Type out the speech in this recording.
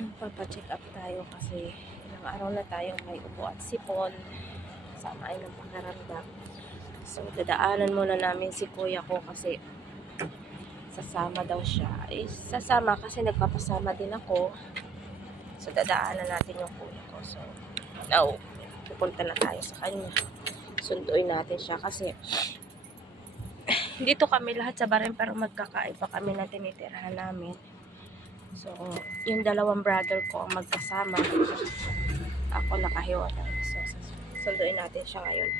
Papacheck up tayo kasi ilang araw na tayong may ubo at sipon. Sama ay ng pakaramdam. So, dadaanan muna namin si kuya ko kasi sasama daw siya. Sasama kasi nagpapasama din ako. So, dadaanan natin yung kuya ko. So, now, pupunta na tayo sa kanya. Sunduin natin siya kasi dito kami lahat sa Barem pero magkakaiba kami na tinitirahan namin. So, yung dalawang brother ko ang magkasama. Ako nakahiwalay. So, sunduin natin siya ngayon.